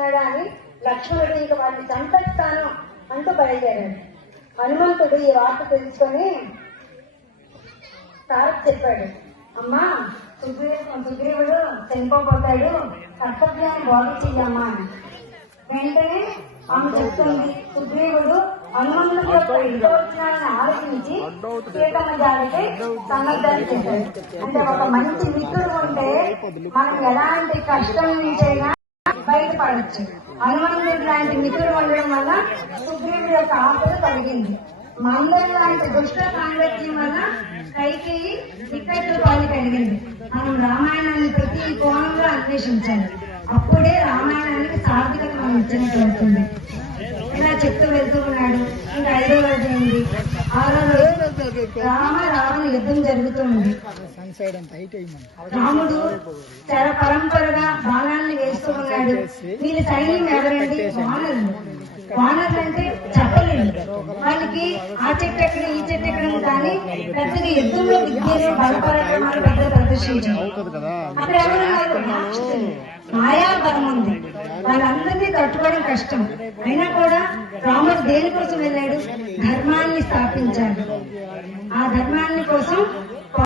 చేస్తున్నాడా అని లక్ష్మణుడు ఇంకా వాడిని చంపేస్తాను అంటూ బయలుదేరాడు. హనుమంతుడు ఈ వార్త తెలుసుకొని తారక్ చెప్పాడు అమ్మా సుగ్రీవు సుగ్రీవుడు చనిపోతాడు కర్తవ్యాన్ని బోధ చెయ్యమ్మా అని. వెంటనే ఆమె చెప్తుంది సుగ్రీవుడు హనుమంతుడు యొక్క హితవచనాలను ఆలోచించి సీతమ్మ జాలికి సన్నద్ధాన్ని చేశాడు. అంటే ఒక మంచి మిత్రుడు ఉంటే మనం ఎలాంటి కష్టం నుంచైనా బయటపడచ్చు హనుమంతుడు లాంటి మిత్రులు ఉండడం వల్ల సుగ్రీవుడి యొక్క ఆపద కలిగింది మందరి లాంటి దుష్ట సాంగత్యం వల్ల కైకేయి ఇక్కట్లు పాలు కలిగింది మనం రామాయణాన్ని ప్రతి కోణంలో అన్వేషించాలి. అప్పుడే రామాయణానికి సార్థకత మనం ఇచ్చినట్టు అవుతుంది. ఇలా చెప్తూ వెళ్తూ ఉన్నాడు. ఇంకా ఐదో రోజు అయింది. ఆరో రోజు రామ రావణ యుద్ధం జరుగుతుంది రాముడు చర పరంపర ఉన్నాడు వీళ్ళ సైన్యం ఎవరండి? వానరులు వానరులు. అంటే చెప్పలేదు వాళ్ళకి ఆ చెట్టు ఎక్కడ ఈ చెట్టు ఎక్కడ కానీ పెద్దగా యుద్ధంలో విద్యను బలపరాక్రమాలు పెద్ద ప్రదర్శించారు అక్కడ ఎవరున్నారు ఉంది. వాళ్ళందరినీ తట్టుకోవడం కష్టం. అయినా కూడా రాముడు దేనికోసం వెళ్ళాడు? ధర్మాన్ని స్థాపించాడు. ఆ ధర్మాన్ని కోసం